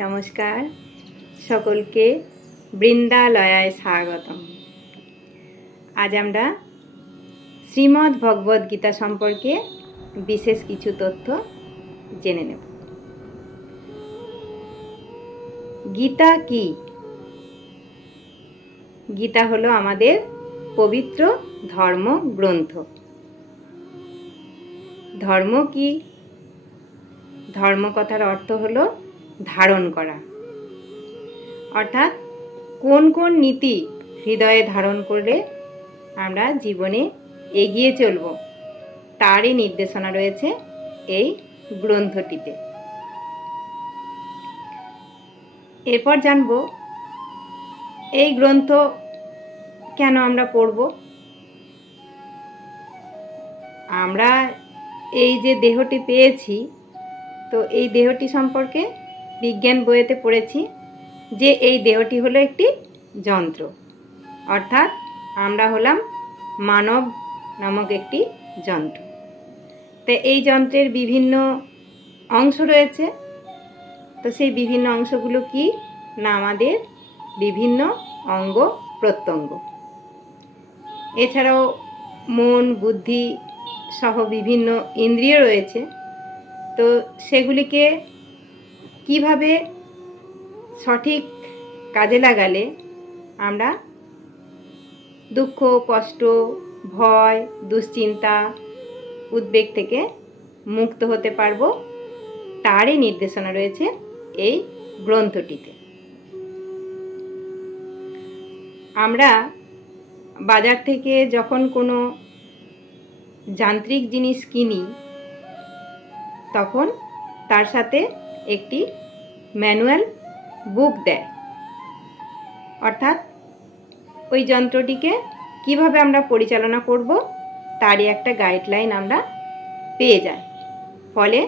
নমস্কার, সকলকে বৃন্দালয়ায় স্বাগতম। আজ আমরা শ্রীমদ্ ভগবদ গীতা সম্পর্কে বিশেষ কিছু তথ্য জেনে নেব। গীতা কি? গীতা হলো আমাদের পবিত্র ধর্মগ্রন্থ। ধর্ম কি? ধর্ম কথার অর্থ হলো ধারণ করা, অর্থাৎ কোন কোন নীতি হৃদয়ে ধারণ করলে আমরা জীবনে এগিয়ে চলব তারই নির্দেশনা রয়েছে এই গ্রন্থটিতে। এরপর জানব এই গ্রন্থ কেন আমরা পড়ব। আমরা এই যে দেহটি পেয়েছি, তো এই দেহটি সম্পর্কে বিজ্ঞান বইয়েতে পড়েছি যে এই দেহটি হলো একটি যন্ত্র, অর্থাৎ আমরা হলাম মানব নামক একটি যন্ত্র। তো এই যন্ত্রের বিভিন্ন অংশ রয়েছে। তো সেই বিভিন্ন অংশগুলো কি না আমাদের বিভিন্ন অঙ্গ প্রত্যঙ্গ। এছাড়াও মন, বুদ্ধি সহ বিভিন্ন ইন্দ্রিয় রয়েছে। তো সেগুলিকে কিভাবে সঠিক কাজে লাগালে আমরা দুঃখ, কষ্ট, ভয়, দুশ্চিন্তা, উদ্বেগ থেকে মুক্ত হতে পারবো তারই নির্দেশনা রয়েছে এই গ্রন্থটিতে। আমরা বাজার থেকে যখন কোনো যান্ত্রিক জিনিস কিনি, তখন তার সাথে একটি ম্যানুয়াল বুক দেয়, অর্থাৎ ওই যন্ত্রটিকে কিভাবে আমরা পরিচালনা করব তারই একটা গাইডলাইন আমরা পেয়ে যাই। ফলে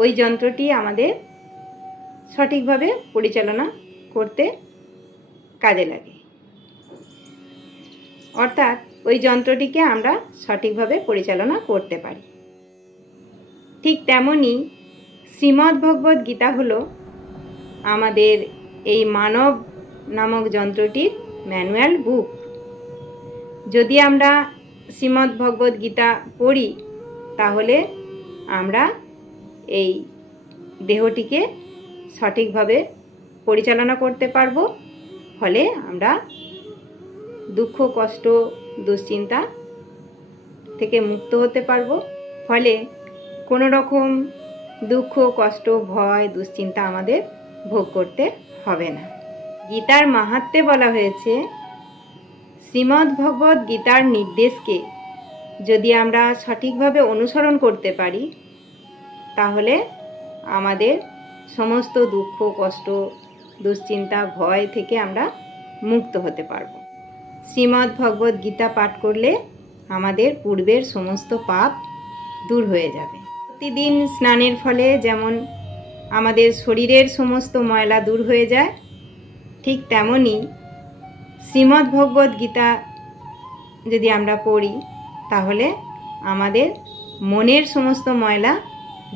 ওই যন্ত্রটি আমাদের সঠিকভাবে পরিচালনা করতে কাজে লাগে, অর্থাৎ ওই যন্ত্রটিকে আমরা সঠিকভাবে পরিচালনা করতে পারি। ঠিক তেমনই শ্রীমদ্ ভগবদ গীতা হলো আমাদের এই মানব নামক যন্ত্রটির ম্যানুয়াল বুক। যদি আমরা শ্রীমদ্ ভগবদ গীতা পড়ি, তাহলে আমরা এই দেহটিকে সঠিকভাবে পরিচালনা করতে পারবো। ফলে আমরা দুঃখ, কষ্ট, দুশ্চিন্তা থেকে মুক্ত হতে পারবো। ফলে কোনো রকম দুঃখ, কষ্ট, ভয়, দুশ্চিন্তা আমাদের ভোগ করতে হবে না। গীতার মাহাত্ম্যে বলা হয়েছে, শ্রীমদ্ ভগবদ গীতার নির্দেশকে যদি আমরা সঠিকভাবে অনুসরণ করতে পারি, তাহলে আমাদের সমস্ত দুঃখ, কষ্ট, দুশ্চিন্তা, ভয় থেকে আমরা মুক্ত হতে পারব। শ্রীমদ্ ভগবদ গীতা পাঠ করলে আমাদের পূর্বের সমস্ত পাপ দূর হয়ে যাবে। প্রতিদিন স্নানের ফলে যেমন আমাদের শরীরের সমস্ত ময়লা দূর হয়ে যায়, ঠিক তেমনি শ্রীমদ্ ভগবদ গীতা যদি আমরা পড়ি, তাহলে আমাদের মনের সমস্ত ময়লা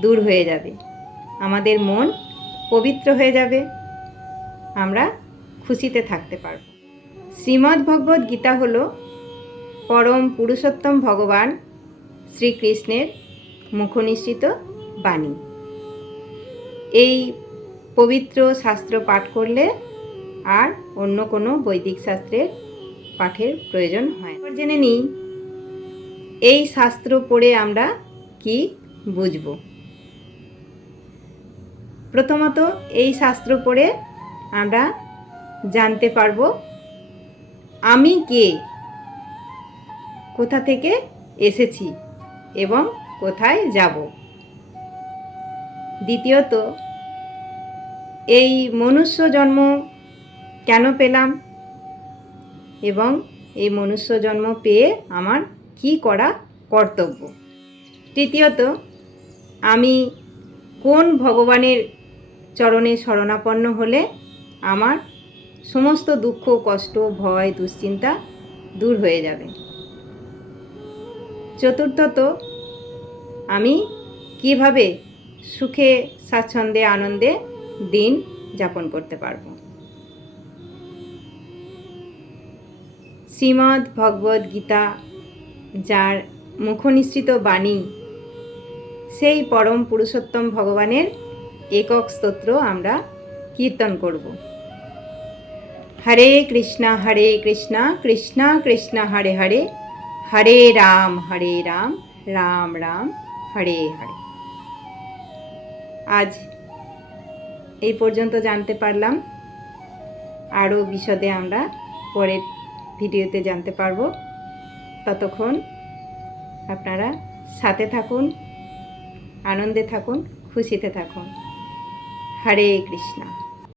দূর হয়ে যাবে, আমাদের মন পবিত্র হয়ে যাবে, আমরা খুশিতে থাকতে পারব। শ্রীমদ্ ভগবদ গীতা হলো পরম পুরুষোত্তম ভগবান শ্রীকৃষ্ণের মুখনিসৃত বাণী। এই পবিত্র শাস্ত্র পাঠ করলে আর অন্য কোনো বৈদিক শাস্ত্রের পাঠের প্রয়োজন হয় না। জেনে নিই এই শাস্ত্র পড়ে আমরা কি বুঝব। প্রথমত এই শাস্ত্র পড়ে আমরা জানতে পারব আমি কে, কোথা থেকে এসেছি এবং কোথায় যাব। দ্বিতীয়ত এই মনুষ্য জন্ম কেন পেলাম এবং এই মনুষ্য জন্ম পেয়ে আমার কি করা কর্তব্য। তৃতীয়ত আমি কোন ভগবানের চরণে শরণাপন্ন হলে আমার সমস্ত দুঃখ, কষ্ট, ভয়, দুশ্চিন্তা দূর হয়ে যাবে। চতুর্থত আমি কিভাবে সুখে, স্বাচ্ছন্দ্যে, আনন্দে দিন যাপন করতে পারব। শ্রীমদ্ ভগবদ গীতা যার মুখনিসৃত বাণী, সেই পরম পুরুষোত্তম ভগবানের একক স্তোত্র আমরা কীর্তন করব। হরে কৃষ্ণা কৃষ্ণা কৃষ্ণা হরে হরে, হরে রাম রাম রাম হরে হরে। আজ এই পর্যন্ত জানতে পারলাম, আরও বিশদে আমরা পরের ভিডিওতে জানতে পারবো। ততক্ষণ আপনারা সাথে থাকুন, আনন্দে থাকুন, খুশিতে থাকুন। হরে কৃষ্ণা।